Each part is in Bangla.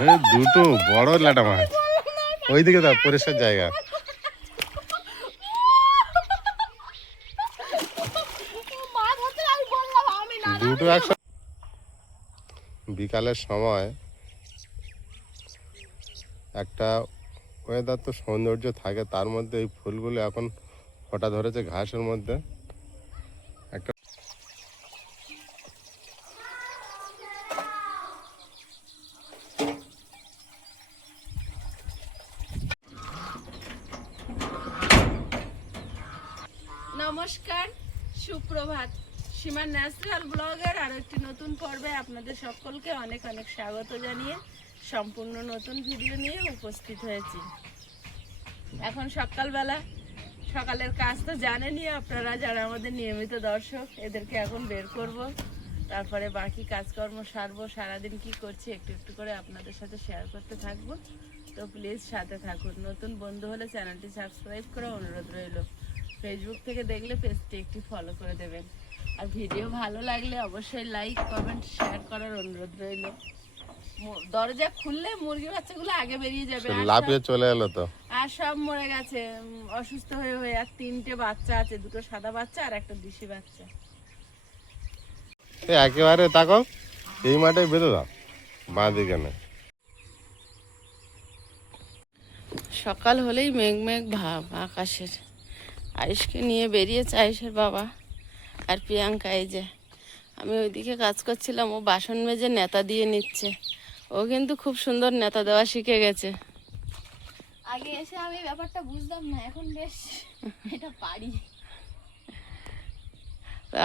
দুটো বড় লাটা মাছ ওইদিকে দাও, পরিষ্কার জায়গা। দুটো একসাথে। বিকালের সময় একটা ওয়েদার তো সৌন্দর্য থাকে, তার মধ্যে এই ফুলগুলো এখন ফোটা ধরেছে ঘাসের মধ্যে। একটা নমস্কার, সুপ্রভাত। সীমা ন্যাচারাল ব্লগের আরো একটি নতুন পর্বে আপনাদের সকলকে অনেক অনেক স্বাগত জানিয়ে সম্পূর্ণ নতুন ভিডিও নিয়ে উপস্থিত হয়েছি। এখন সকালবেলা, সকালের কাজ তো জানেনই আপনারা যারা আমাদের নিয়মিত দর্শক, এদেরকে এখন বের করব, তারপরে বাকি কাজকর্ম সারবো। সারাদিন কি করছি একটু একটু করে আপনাদের সাথে শেয়ার করতে থাকবো, তো প্লিজ সাথে থাকুন। নতুন বন্ধু হলে চ্যানেলটি সাবস্ক্রাইব করে অনুরোধ রইল। ফেসবুক থেকে দেখলে পেজটি একটি ফলো করে দেবেন, আর ভিডিও ভালো লাগলে অবশ্যই লাইক কমেন্ট শেয়ার করার অনুরোধ রইল। দরজা খুললে মুরগির বাচ্চাগুলো আগে বেরিয়ে যাবে, লাফিয়ে চলে এলো তো, আর সব মরে গেছে অসুস্থ হয়ে হয়ে। আর 3টে বাচ্চা আছে, 2টো সাদা বাচ্চা আর একটা দেশি বাচ্চা। একেবারে তাকো এই মাঠে বেঁধে দাও, বাঁ দিকে না। সকাল হলেই মেঘ মেঘ ভাব আকাশের। আয়ুষকে নিয়ে বেরিয়েছে আয়ুষের বাবা আর প্রিয়াঙ্কা। এই যে আমি ওইদিকে কাজ করছিলাম, ও বাসন মেজে নেতা দিয়ে নিচ্ছে। ও কিন্তু খুব সুন্দর নেতা দেওয়া শিখে গেছে। আগে এসে আমি ব্যাপারটা বুঝতাম না, এখন বেশ এটা পারি।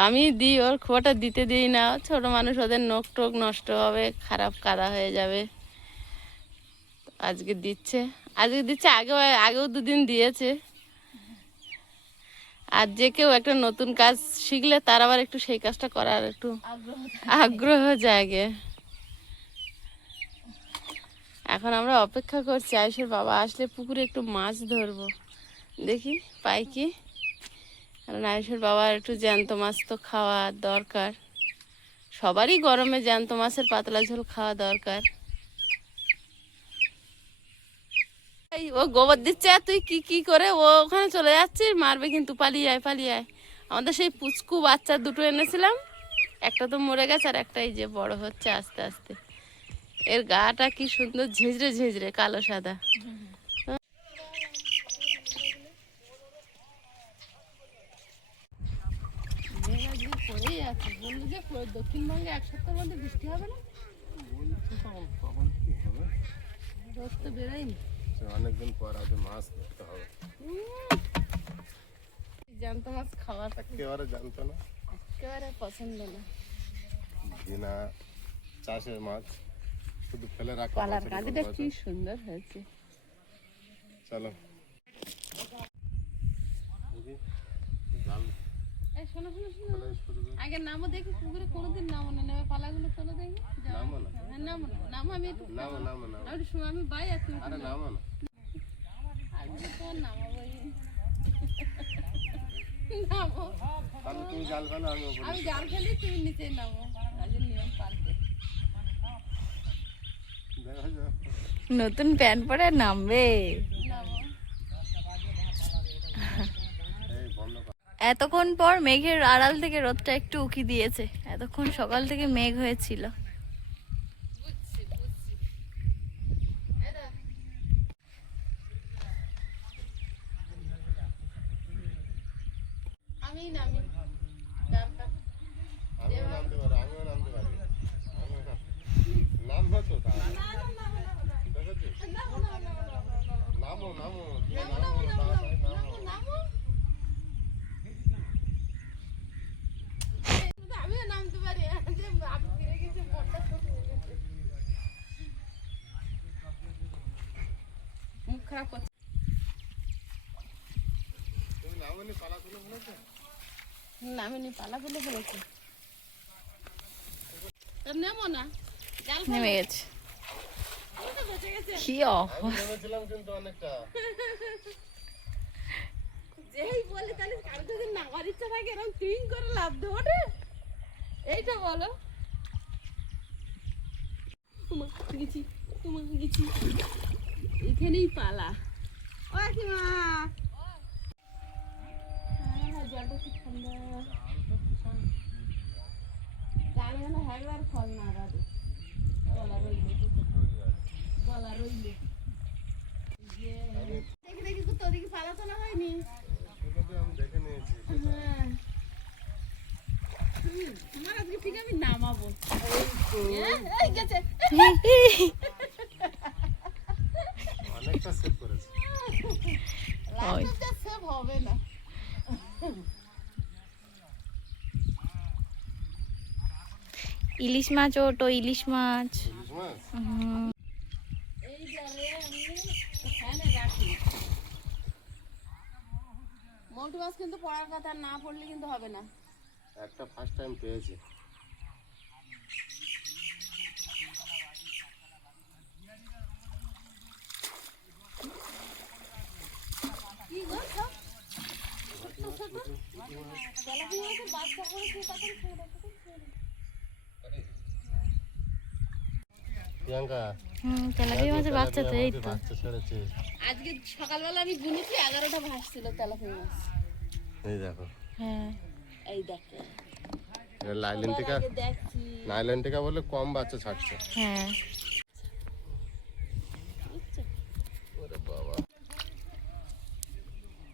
আমি দিই, ওর খোয়াটা দিতে দিই না, ছোট মানুষ, ওদের নখ টোক নষ্ট হবে, খারাপ কাদা হয়ে যাবে। আজকে দিচ্ছে, আগেও 2 দিন দিয়েছে। আর যে কেউ একটা নতুন কাজ শিখলে তার আবার একটু সেই কাজটা করার একটু আগ্রহ জাগে। এখন আমরা অপেক্ষা করছি আয়ুষের বাবা আসলে পুকুরে একটু মাছ ধরবো, দেখি পাই কি। কারণ আয়ুষের বাবার একটু জ্যান্ত মাছ তো খাওয়া দরকার, সবারই গরমে জ্যান্ত মাছের পাতলা ঝোল খাওয়া দরকার। ও গোবর দিচ্ছে, তুই কি কি করে ও ওখানে চলে যাচ্ছিস, মারবে কিন্তু, পালিয়ে আয় পালিয়ে আয়। আমাদের সেই পুচকু বাচ্চা 2টো এনেছিলাম, একটা তো মরে গেছে আর একটাই যে বড় হচ্ছে আস্তে আস্তে। এর গাটা কি সুন্দর ঝিঁঝড়ে ঝিঁঝড়ে কালো সাদা। পড়েই আছে, বললো যে দক্ষিণবঙ্গে 1 সপ্তাহের মধ্যে বৃষ্টি হবে না। রোদ তো বেরোয়নি, অনেকদিন পর আজ মাছ ধরতে হবে। জ্যান্ত মাছ খাওয়া একেবারে জানতো না, একেবারে পছন্দ না। বিনা চাষের মাছ, শুধু ফেলে রাখা। পালার কাঁদিটা কি সুন্দর হয়েছে। চলো এই শোনো শোনো শোনো, আগে নামো দেখি, পুকুরে কোনোদিন নামো না, নেমে পালাগুলো তোলো দেখি। নামো না, নামো, আমি একটু আমি বাই আর তুমি নামো না। আজকে তো নামাবোই, নামো। তুমি জাল ফেলো, আমি জাল ফেলি, তুমি নিচে নামো। আজকে নিয়ম পাল্টে। নতুন প্যান্ট পরে নামবে। এতক্ষণ পর মেঘের আড়াল থেকে রোদটা একটু উকি দিয়েছে, এতক্ষণ সকাল থেকে মেঘ হয়েছিল। আমি নামি আমিও নামতে পারি। মুখ খারাপ করছে। নামিনি, পালা ফেলে ফেলেছে। নেমো না, নেমে গেছে। কি যেই বলে তাহলে কারো যদি নামার ইচ্ছা থাকে এরকম টুইং করে লাভ দেবো রে, এইটা বলো। তোমাকে গেছি এখানেই পালা। ও কাকিমা, জলটা খুব ঠান্ডা। জানি না একবার ফল না রাধে গলা রইল গলা রইল। দেখি দেখি তোদিকে পালা তোলা হয়নি। আমি দেখে নিয়েছি। হ্যাঁ তোমার আজকে ঠিক আমি নামাবো। এই গেছে অনেকটা সেভ করেছে। লাস্টটা সেভ হবে না। ইলিশ মাছ ওটো, ইলিশ মাছ। ইলিশ মাছ? এই জালে আমি ফ্যানে রাখি। মোটু মাছ কিন্তু পড়ার কথা, না পড়লে কিন্তু হবে না। একটা ফার্স্ট টাইম পেয়েছি। কি গো সব ছোট ছোট তেলাপিয়া মাছের বাচ্চা পড়েছে, তখন ছেড়ে দাও, তখন ছেড়ে দাও। প্রিয়াঙ্কা, তেলাপিয়া মাছের বাচ্চা তো এই তো। বাচ্চা ছেড়েছে। আজকে সকালবেলা আমি গুনেছি 11টা ভাসছিল তেলাপিয়া মাছ। এই দেখো। হ্যাঁ এই দেখো লাইলেন টিকা, আগে দেখছি নাইলেন টিকা বলে কম বাচ্চা ছাড়ছে। হ্যাঁ। বুঝছো? ওরে বাবা,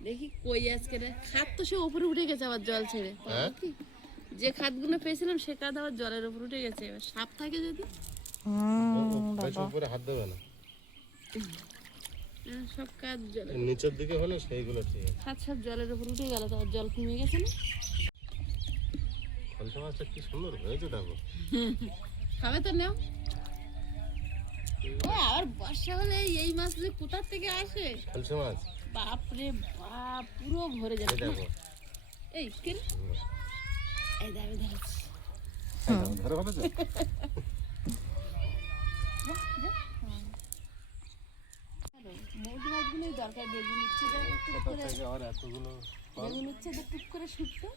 দেখি কই আজকে রে খাদ তো সে উপরে উঠে গেছে আবার জল ছেড়ে। হ্যাঁ? কি যে খাদগুলো পেয়েছিলাম সে খাদ আবার জলের উপর উঠে গেছে। এবার সাপ থাকে যদি বেশি উপরে হাত দেবে না। সব কাজ জলে, নিচের দিকে হলে সেইগুলো ঠিক আছে। খাদ সব জলের উপর উঠে গেল, তো আর জল কমে গেছে না। খলসা মাছটা কি সুন্দর হয়েছে দেখো। খাবে তো নাও। ও আবার বর্ষা হলে এই মাছ যে কোথা থেকে আসে, খলসা মাছ বাপরে বাপ, পুরো ভরে এই যাবে। দেখো। এই কেন এই দাবি ধরেছি। ধরে ফেলেছে। মৌজি মাছগুলোই দরকার। বেগুন ইচ্ছে টুক কোথা করে, থেকে আর এতগুলো ফল, বেগুন ইচ্ছে টুক করে শুটতো।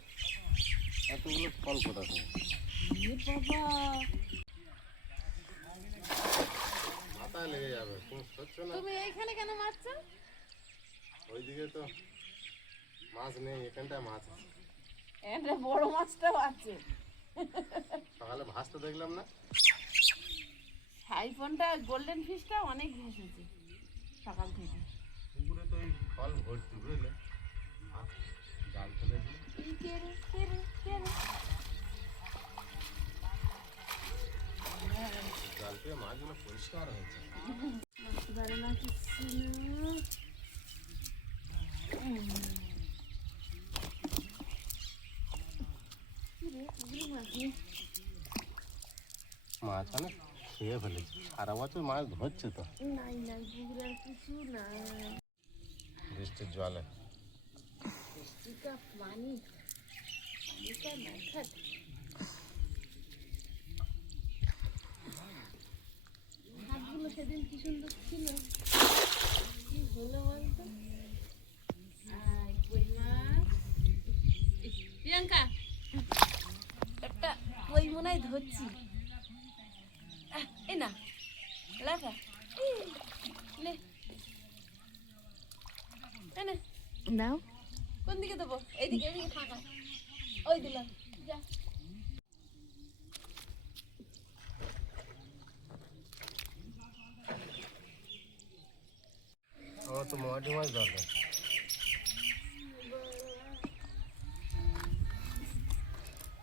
এতগুলো ফল কোথা থেকে? বাবা মাথায় লেগে যাবে। তুমি সচ্ছ না, তুমি এইখানে কেন মারছো? ওইদিকে তো মাছ নেই, এখানটায় মাছ আছে। এটা বড় মাছটাও আছে। সকালে ভাসতে দেখলাম না। সাইফনটা গোল্ডেন ফিশটা অনেক ভেসেছে সকাল থেকে। পুকুরে তো এই ফল ভর্তি, বুঝলে? আর জাল ফেলে দিলে কেরে কেরে কেরে জাল পেয়ে মাছগুলো পরিষ্কার হয়েছে। মাছ ধরে না কিছু না। মাছ অনেক খেয়ে ফেলেছে। সারা বছর মাছ ধরছে তো নাই নাই পুকুরে আর কিছু নাই। বৃষ্টির জলে। বৃষ্টিটা পানি, পানিটা না খাট। হাতগুলো সেদিন কি সুন্দর ছিল, কি হলো বলতো? কই মাছ, প্রিয়াঙ্কা একটা কই মনে হয় ধরছি। এই না লাফা নে নে। দাও। কোন দিকে দেবো? এইদিকে, এইদিকে ফাঁকা। ওই দিলাম, যা। আমার তো মোয়াটি মাছ দরকার।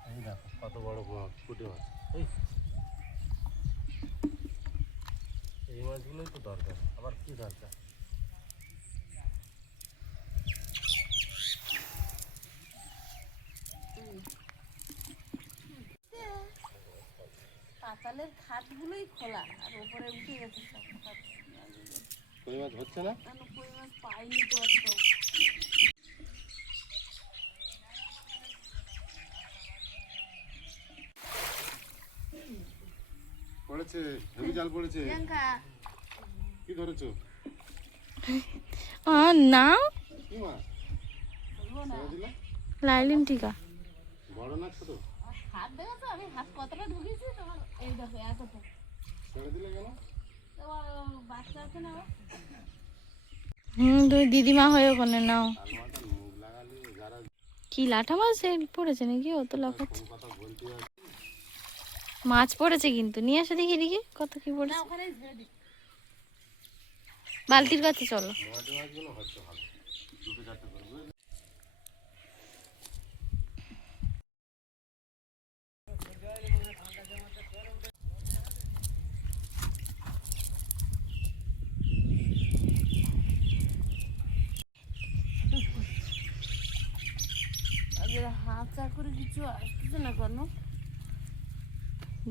এই দেখো কত বড় পুঁটি মাছ। এই মাছগুলোই তো দরকার। আবার কি দরকার? পাতালের খাটগুলোই খোলা আর উপরে উঠে গেছে সব খাট। কই মাছ হচ্ছে না? কেন কই মাছ পাইনি তো একটাও। পড়েছে, হেভি জাল পড়েছে। প্রিয়াঙ্কা কি ধরেছো? নাও। কি মাছ? বলবো না। ছেড়ে দিলে? লাইলিন টিকা। বড় না ছোট? হাত দেখেছো? আমি হাত কতটা ঢুকিয়েছি তোমার। এই দেখো এতটা। ছেড়ে দিলে কেন? বাচ্চা আছে না? তুমি দিদিমা হয়ে ওখানে নাও। কি লাঠা মাছ পড়েছে নাকি? ও তো লাফাচ্ছে। মাছ পড়েছে কিন্তু, নিয়ে আসো দেখি এদিকে কত কি পড়েছে। বালতির কাছে চলো। হাত চা করে কিছু আসতেছে না কেন?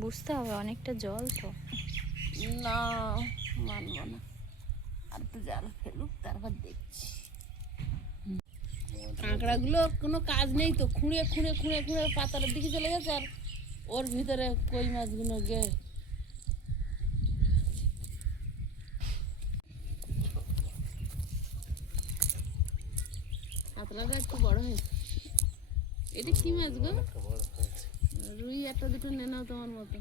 বুঝতে হবে, অনেকটা জল তো। না, মানবো না। আর তো জাল ফেলুক, তারপর দেখছি। কাঁকড়াগুলো কোনো কাজ নেই তো, খুঁড়ে খুঁড়ে খুঁড়ে খুঁড়ে পাতালের দিকে চলে গেছে, আর ওর ভিতরে কই মাছগুলো গে। পাতলাটা একটু বড় হয়েছে। এটা কি মাছ গো? রুই একটা দুটো নে নাও তোমার মতো।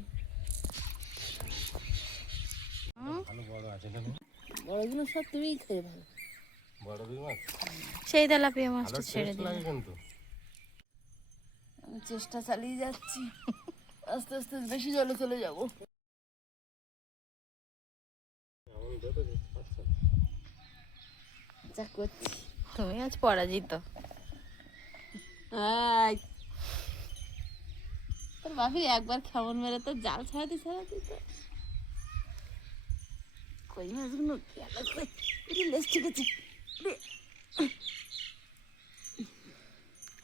বড়গুলো সব তুমিই খেয়ে ভালো। সেই তেলাপিয়া মাছটা ছেড়ে দিন। আমি চেষ্টা চালিয়ে যাচ্ছি, আস্তে আস্তে বেশি জলে চলে যাবো। যা করছি। তুমি আজ পরাজিত। তোর বাপি একবার খেমন মেরে তো জাল ছাড়াতে ছাড়াতে তো কই মাছগুলো গেল কই। লেজ ঠিকেছে।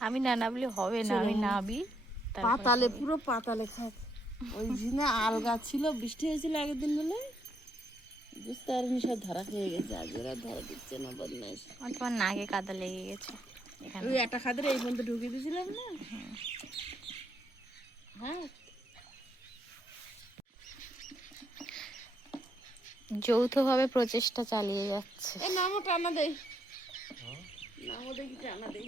আমি না নাবলে হবে না, আমি নাবি। পাতালে পুরো পাতালে খাক। ওই দিনে আলগা ছিল, বৃষ্টি হয়েছিল আগের দিন বলে বুঝতে পারিনি, সব ধরা খেয়ে গেছে। আজ ওরা ধরা দিচ্ছে না, বদমাইশ। তোমার নাকে কাদা লেগে গেছে এখানে। ওই একটা খাদের এই পর্যন্ত ঢুকিয়ে দিয়েছিলাম না। হ্যাঁ, যৌথভাবে প্রচেষ্টা চালিয়ে যাচ্ছে। এই নামও টানা দেই, নামও দেখি টানা দেই।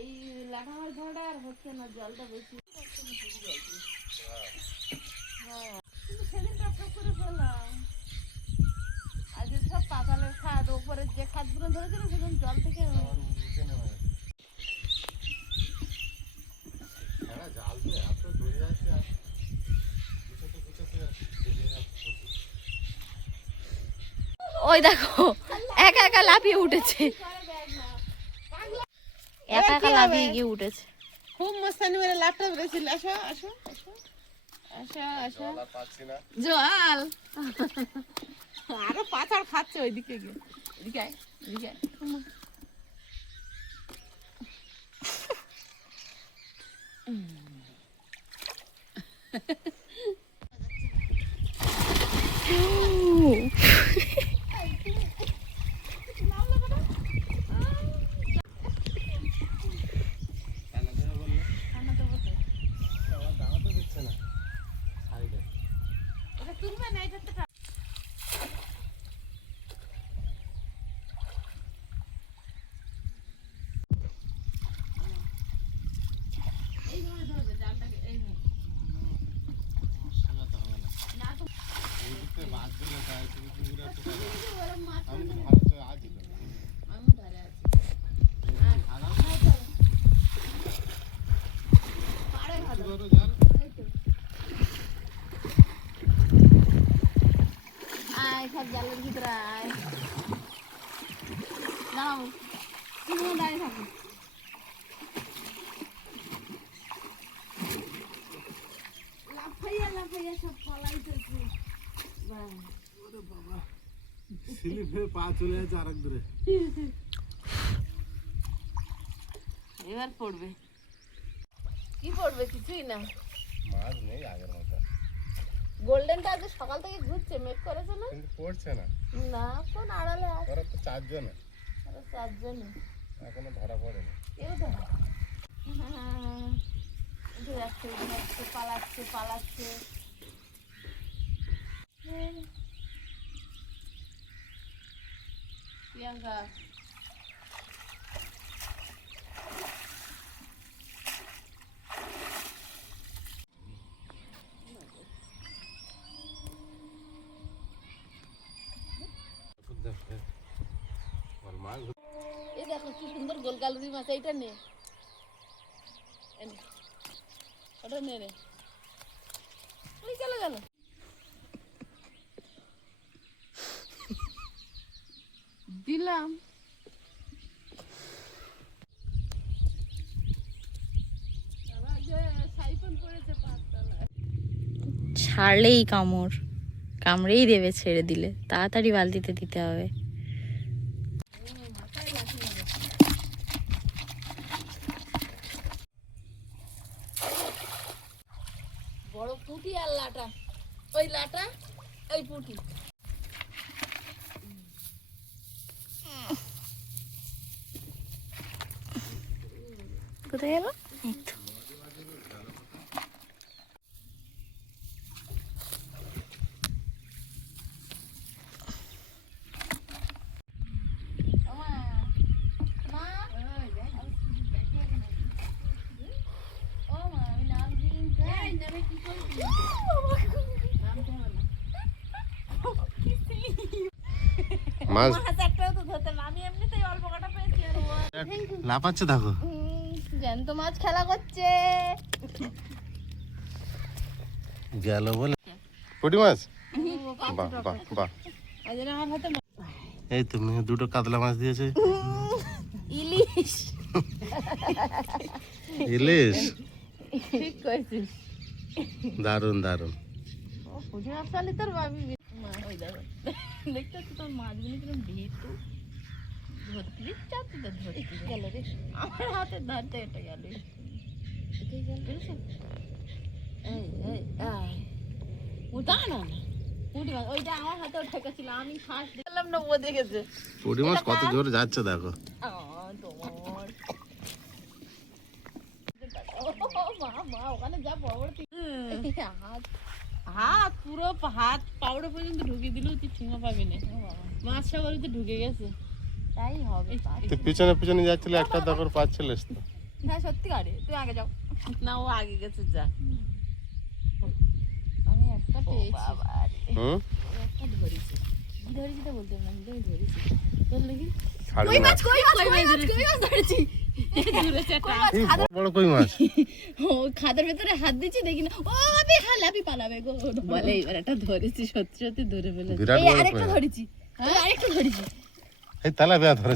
এই লাঠা মাছ ধরাটা আর হচ্ছে না, জলটা বেশি। হ্যাঁ, কিন্তু সেদিন টপ করে ফেললাম। আজ সব পাতালের খাদ, ওপরে যে খাদগুলো ধরেছিল সেদিন জল থেকে ওই দেখো একা একা লাফিয়ে উঠেছে, একা একা লাফিয়ে গিয়ে উঠেছে। খুব মস্তানি মেরে লাফটা বেড়েছিল। আসো আসো আসো আসো আসো, জল আরো পাচার খাচ্ছে ওইদিকে গিয়ে। এদিকে আয়, এদিকে আয়। তুলবে না এটা। আয় সব জালের ভিতরে আয়, দাঁড়াও, তুমি দাঁড়িয়ে থাকো। লাফাইয়া লাফাইয়া সব পলাইতেছে। এবার পড়বে কি পড়বে? কিছুই না, মাছ নেই আগের মতো। গোল্ডেনটা আজ সকাল থেকে ঘুরছে, মেঘ করেছে না, কিন্তু পড়ছে না। না কোন আড়ালে আছে। ওরা তো চারজনে, ওরা চারজনে, এখনো ধরা পড়েনি। কেউ ধরে। উঠে যাচ্ছে, উঠে যাচ্ছে, পালাচ্ছে পালাচ্ছে। প্রিয়াঙ্কা কি সুন্দর গোল কালুরি মাছ, এইটা নে, ওটা নে রে, ওই চলে গেল। দিলাম ছাড়লেই কামড়েই দেবে, ছেড়ে দিলে তাড়াতাড়ি বালতিতে দিতে হবে। বড় পুঁটি আর লাটা, ওই লাটা ওই পুঁটি। কোথায় গেল? এই তো। মাছ একটাও তো ধরতে না, আমি এমনিতেই অল্প কটা পেয়েছি। লাফাচ্ছে দেখো, জ্যান্ত মাছ খেলা করছে। গেল বলে পুঁটি মাছ। বাহ বাহ বাহ, আমার হাতে এই তুমি দুটো কাতলা মাছ দিয়েছে। ইলিশ, ইলিশ, ঠিক কইছিস। দারুন দারুন। পুঁটি মাছ খালি তোর ভাবি ওই দেখো, দেখতে পাচ্ছি তোর মাছগুলো কিরকম ভীতু। ধরতে চাচ্ছি তো, ধরতে গেল রে আমার হাতে, ধরতে এটা গেল, এটাই গেল। এই এই ওটা না, পুঁটি মাছ ওইটা আমার হাতে ঠেকেছিল, আমি ফার্স্ট দেখলাম না, ও দেখেছে। পুঁটি মাছ কত জোরে যাচ্ছে দেখো। তোমার মা ওখানে যা পরবর্তী হাত, হাত পুরো হাত পাউডার পর্যন্ত ঢুকিয়ে দিলেও তুই ঠেঙা পাবি না। মাছ সাগরে তো ঢুকে গেছে, তাই হবে। তুই পিছনে পিছনে যাচ্ছিল, একটা দেখো পাচ্ছিলিস তো। হ্যাঁ সত্যি গাড়ি, তুই আগে যাও না, ও আগে গেছে, যা। আমি একটা পেয়েছি, হুম, একটা ধরেছি। কি ধরেছি তো বলতে পারলাম, আমি ধরেছি তোর লাগি। ছাড়বি না। কই মাছ ধরেছি। বড় কই মাছ। ও খাদের ভেতরে হাত দিচ্ছি, দেখি না, ও আমি হালাপি পালাবে গো বলে। এবার একটা ধরেছি, সত্যি সত্যি ধরে ফেলেছি। বিরাট বড় আরেকটা কই। ধরেছি, আরেকটা ধরেছি। এই তালা বেয়া ধরে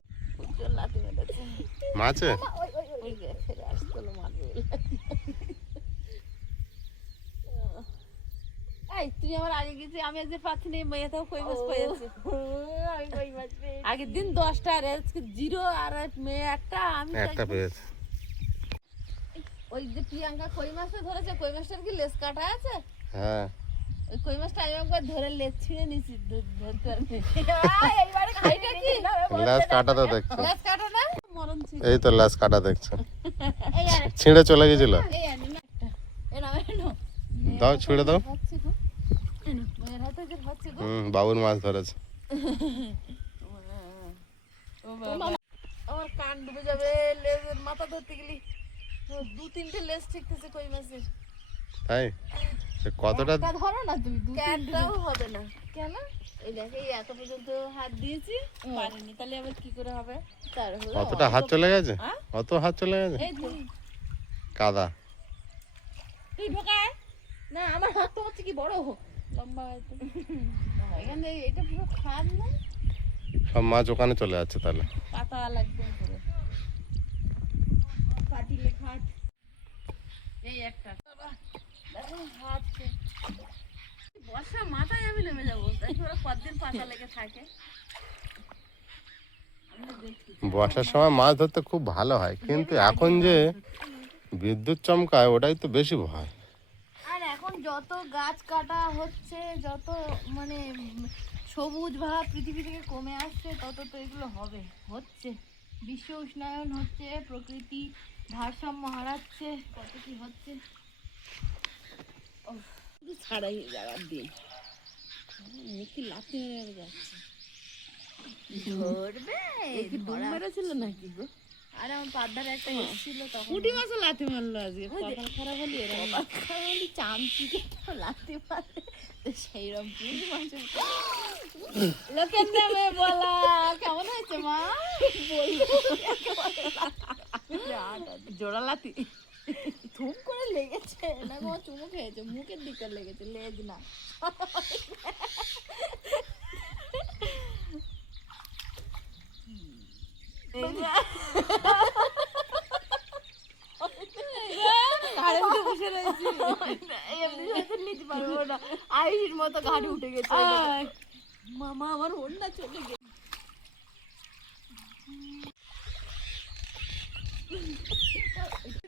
লাঠি মেরেছে মাছে। ওই গেছে, আসতো মারবে। এই তুই আমার আগে গেছি, আমি আজ পাচ্ছি না, মেয়েটাও কই মাছ পেয়েছে। আগের দিন 10টা, আর আজকে 0, আর মেয়ে একটা, আমি একটা পেয়েছে। ওই যে প্রিয়াঙ্কা কই মাছটা ধরেছে, কই মাছটার কি লেজ কাটা আছে? হ্যাঁ, ওই কই মাছটা আমি একবার ধরে লেজ ছিঁড়ে নিছি, ধরতে পারবে। এইবারে খাইটা কি ল্যাস কাটা তো দেখছো। লেজ কাটা না, মরণ ছিল। এই তো ল্যাস কাটা দেখছো, এই আর ছিঁড়ে চলে গেছিল। এই আনি না একটা, এ না এনো দাও, ছুঁড়ে দাও। হচ্ছে গো, এনো মেয়ের হাতে যে হচ্ছে গো। বাবুর মাছ ধরেছে। ও বাবা, আমার কান ডুবে যাবে, লেজের মাথা ধরতে গেলি 2-3টে লেজ ঠিকতেছে কই মাছের। তাই কতটা একটা ধরো না তুমি, কেনটাও হবে না কেন? এই দেখো, এই এত পর্যন্ত হাত দিয়েছি, পারিনি, তাহলে আবার কি করে হবে? তারপরে কতটা হাত চলে গেছে, হ্যাঁ? অত হাত চলে গেছে। এই তুই কাদা। তুই ঢোকায় না, আমার হাত তো হচ্ছে কি বড় লম্বা হয়তো। এখানে এটা পুরো খাদ না, সব মাছ ওখানে চলে যাচ্ছে তাহলে। পাতা লাগবে পুরো, পাতিলে খাট। এই একটা দেখো হাত, বর্ষা মাথায় আমি নেমে যাবো, তাই ওরা কতদিন পাতা লেগে থাকে। বর্ষার সময় মাছ ধরতে খুব ভালো হয়, কিন্তু এখন যে বিদ্যুৎ চমকায় ওটাই তো বেশি ভয়। আর এখন যত গাছ কাটা হচ্ছে, যত মানে সবুজ ভাব পৃথিবী থেকে কমে আসছে, তত তো এগুলো হচ্ছে। বিশ্ব উষ্ণায়ন হচ্ছে, প্রকৃতি ভারসাম্য হারাচ্ছে, কত কি হচ্ছে। ছাড়াই যাওয়ার দিন কি লাথি মেরে যাচ্ছে, ধরবে ডুব মেরেছিল নাকি গো? আর আমার পাদ্দার একটা এসেছিল তখন, পুঁটি মাছও লাথি মারলো আজকে, কপাল খারাপ হলি এরকম। চামচিকে লাথি মারলে সেইরকম পুঁটি মাছ লোকের নামে বলা কেমন হয়েছে মা? জোড়া লাতি থুম করে লেগেছে না গো, চুমু খেয়েছে, মুখের দিকে লেগেছে, লেজ না। আয়ুষের মতো ঘাড়ে উঠে গেছে মামা, আমার ওড়না চলে গেছে।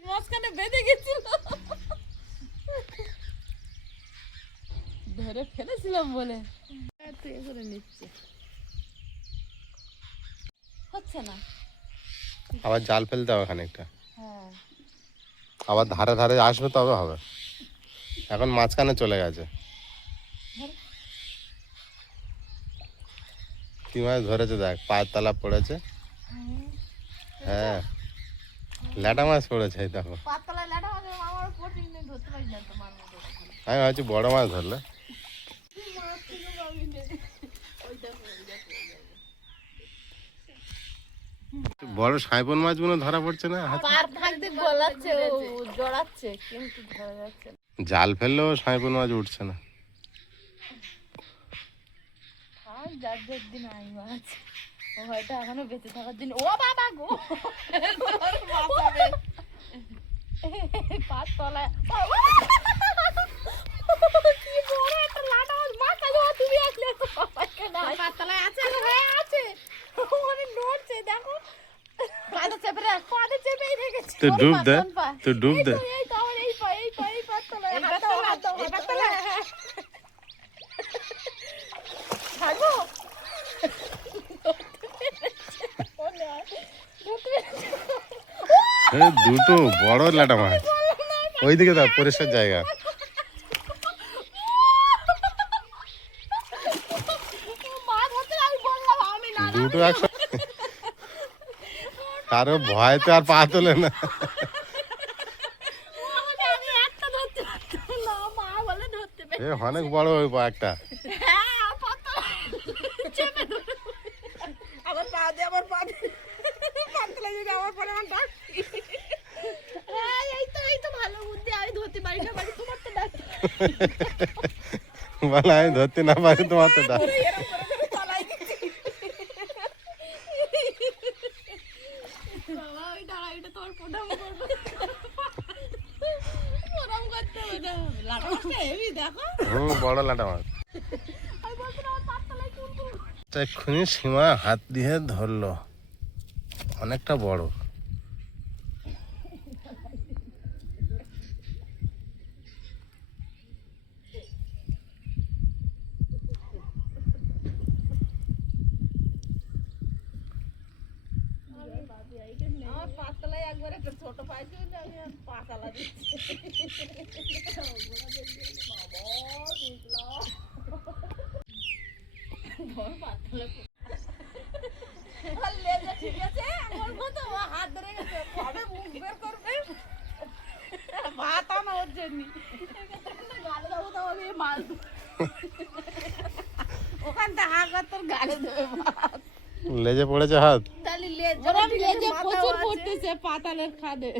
মাঝখানে বেঁধে গেছিল, ধরে ফেলেছিলাম বলে একটু এ করে নিচ্ছে, হচ্ছে না। আবার জাল ফেলতে হবে খানিকটা, হ্যাঁ আবার ধারে ধারে আসবে তবে হবে। এখন মাঝখানে চলে গেছে। কি মাছ ধরেছে দেখ, পায়ের তলা পড়েছে। হ্যাঁ ল্যাটা মাছ পড়েছে, এই দেখো। পাতলা লাটা মাছ আমার প্রোটিন ধরতে পারি না তোমার মতো। আমি ভাবছি বড় মাছ ধরলে। বড় সাইপন মাছগুলো ধরা পড়ছে না হাতে। পার থাকতে গলাচ্ছে, ও জড়াচ্ছে, কিন্তু ধরা যাচ্ছে না। জাল ফেললেও সাইপন মাছ উঠছে না। আর যার যার দিন আই মাছ, ও হয়তো এখনো বেঁচে থাকার দিন। ও বাবা গো, পাঁচ তলায় কি বড় একটা লাটা মাছ, মা কালো তুমি আসলে তো বাবাকে না পাঁচ তলায় আছে। হ্যাঁ আছে, মানে নড়ছে দেখো, পাড়ে চেপে রেখেছে। তুই ডুব দে, তুই ডুব দে। এই তো আমার এই পাঁচ তলায় হাত দাও, এই পাঁচ তলায় থাকবো। দুটো বড় ল্যাটা মাছ, ওইদিকে দাও, পরিষ্কার জায়গা। দুটো একসাথে, কারো ভয়তে আর পা তোলে না। এ অনেক বড় ওই পা একটা। আবার পা দে, আবার পা দে, পাতলা যদি আমার পরে আমার ডাক। এই তো ভালো বুদ্ধি, আমি ধরতে পারি না, বাড়ি তোমার তো ডাক। বলে আমি ধরতে না পারি, তোমার তো ডাক। এরকম করে করে চালাই দিচ্ছি। বাবা ওই ডালাইটা তোর প্রণাম করবো, প্রণাম করতে হবে। লাটা মাছটা হেভি দেখো, বড় ল্যাটা মাছ। আমি বলছিলাম আমার পাতলায় কুলকুল। এক্ষুনি সীমা হাত দিয়ে ধরলো, অনেকটা বড়। আমার পাতলায় একবার একটা ছোট পাইছি, আমি পাতলা দিচ্ছি। ঠিক আছে, আমার মতো হাত ধরে গেছে, কবে মুখ বের করবে ভাত আনা ওর জন্য গালে দেবো, তো আমি মাছ ওখান থেকে হাঁকার তোর গালে দেবে ভাত। লেজে পড়েছে হাত। তাহলে প্রচুর পড়তেছে পাতালের খাদে,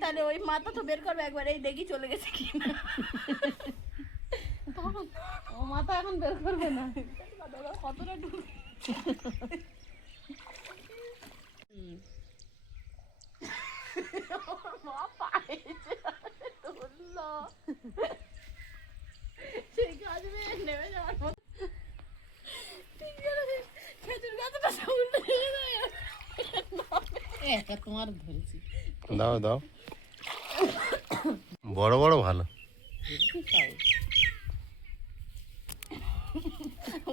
তাহলে ওই মাথা তো বের করবে একবার, এই দেখি চলে গেছে কিনা। ও মাথা এখন বের করবে না, কতটা ডুব। সেই গাছ বেয়ে নেমে যাওয়ার মতো। খেজুর গাছটা সামনে একটা তোমার ধরেছি, দাও দাও, বড় বড় ভালো।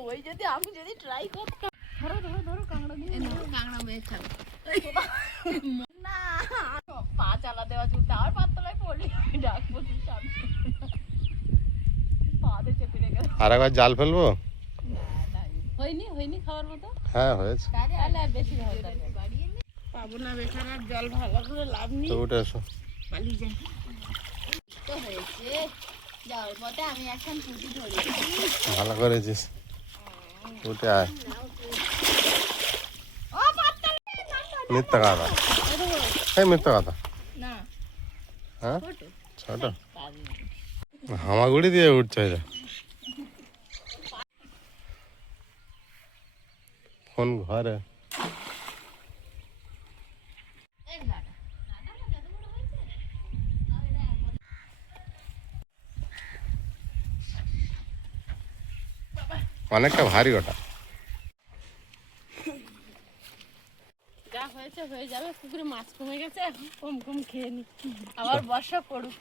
ওই যদি আমি যদি ট্রাই করতাম। ধরো ধরো ধরো, কাঁকড়া দিয়ে কাঁকড়া বেয়ে খাবো না, পা চালা দেওয়া চলতে আর পাতলায় পড়লি আমি ডাকবো, তুই সামনে পাতে চেপে রেখে। আর একবার জাল ফেলবো। হয়নি হয়নি খাওয়ার মতো। হ্যাঁ হয়েছে, তাহলে আর বেশি ভালো লাগবে। পাবো না বেকার, আর জল ভালো করে লাভ নেই, তো উঠে এসো। পালিয়ে যাই। তো হয়েছে যাওয়ার পথে আমি এখন পুঁটি ধরি। ভালো করেছিস, উঠে আয়। ও পাত্তা মিথ্যা কথা, এই মিথ্যা কথা। না হ্যাঁ ছোট ছোট হামাগুড়ি দিয়ে উঠছে এটা। ফোন ঘরে। অনেকটা ভারী ওটা। যা হয়েছে হয়ে যাবে, পুকুরে মাছ কমে গেছে, এখন কম কম খেয়ে নি, আবার বর্ষা পড়ুক।